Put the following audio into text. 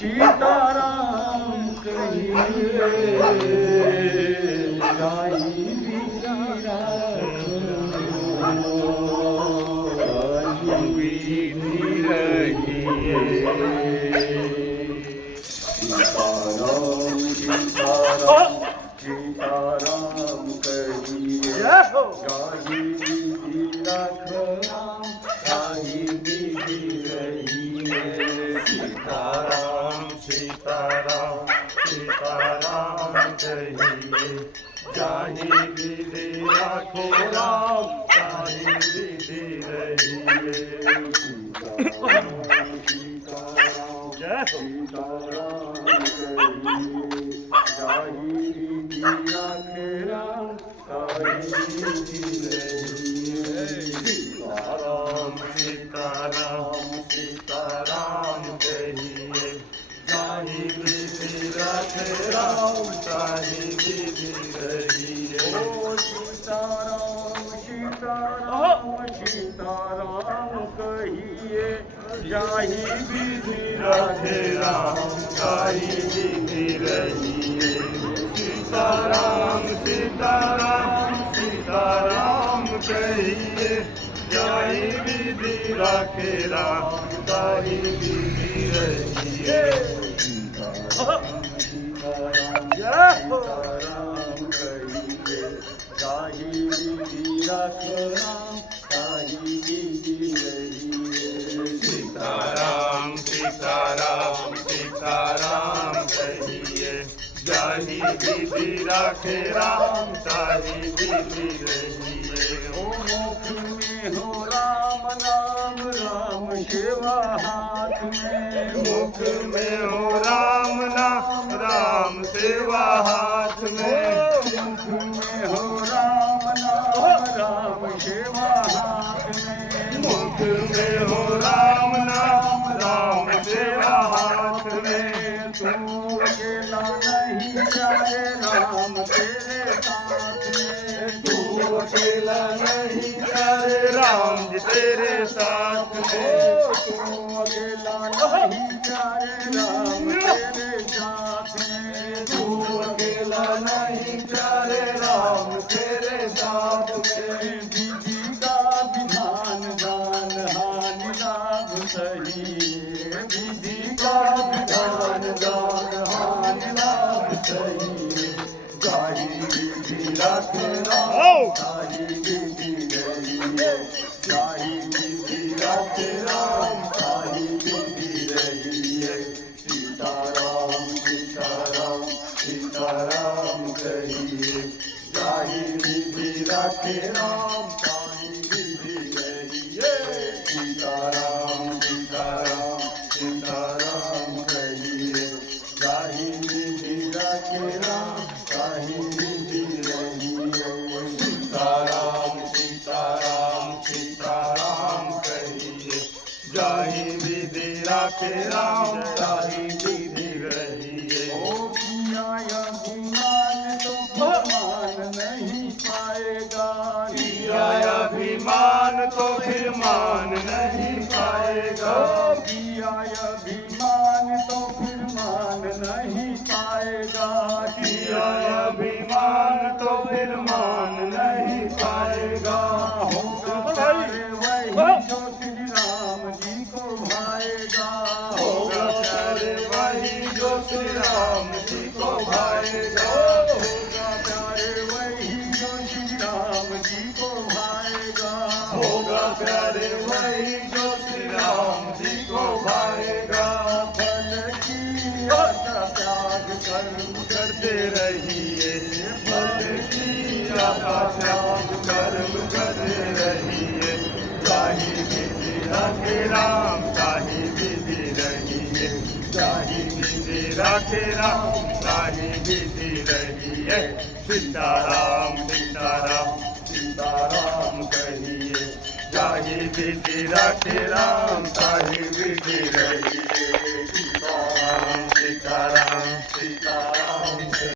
सीताराम कहिए जाहि विधि राखो विधि रहिए सीताराम सीताराम सीताराम कहिए जाहि विधि राखो जाहि विधि रहिए सीताराम सीताराम सीताराम कहिए जाहि विधि राखे राम ताहि विधि रहिए सीताराम सीताराम सीताराम कहिए जाहि विधि राखे राम ताहि विधि रहिए सीताराम सीताराम सीताराम कहिए जाहि विधि राखे राम ताहि विधि रहिए सीताराम सीताराम सीताराम कहिए जाहि विधि राखे राम ताहि विधि रहिए सीताराम सीताराम सीताराम कहिए जाहि विधि राखे राम ताहि विधि रहिए सीताराम सीताराम कहिए जाहि विधि राखे राम ताहि विधि रहिए सीताराम सीताराम सीताराम कहिए जाहि विधि राखे राम ताहि विधि रहिए ओ मुख में हो राम नाम राम सेवा हाथ में मुख में हो राम नाम राम सेवा हाथ में मुख में हो राम नाम राम सेवा हाथ में मुख में हो राम नाम राम सेवा हाथ में तू अकेला नहीं जाए राम तेरे साथ में तू अकेला नहीं जाए राम जी तेरे साथ में तू अकेला नहीं जाए राम तेरे साथ में तू अकेला नहीं जाए राम तेरे साथ में विधि का विधान दान हानि लाभ सही विधि का विधान दान हानि लाभ सही जाहि विधि राखे राम ताहि विधि रहिए जाहि विधि राखे राम ताहि विधि रहिए सीताराम सीताराम सीताराम कहिए जाहि विधि राखे राम ताहि विधि रहिए सीताराम सीताराम सीताराम कहिए जाहि विधि राखे राम ताहि विधि रहिए सीताराम सीताराम सीताराम कहिए जाहि विधि राखे राम ताहि विधि रहिए ओ पिया अभिमान तो भगवान नहीं पाएगा पिया अभिमान तो फिर मान नहीं पाएगा पिया अभिमान तो फिर मान नहीं पाएगा पिया अभिमान तो फिर मान नहीं पाएगा होगा प्यारे वही जो श्री राम जी को भाएगा होगा प्यारे वही जो श्री राम जी को भाएगा होगा प्यारे वही जो श्री राम जी को भाएगा होगा प्यारे वही जो श्री राम जी को भाएगा फल की आशा त्याग कर्म करते रहिए फल की आशा त्याग कर्म करते रहिए जाहि विधि राखे राम ताहि विधि रहिए जाहि विधि राखे राम ताहि विधि रहिए सीताराम सीताराम सीताराम कहिए जाहि विधि राखे राम ताहि विधि रहिए सीताराम सीताराम सीताराम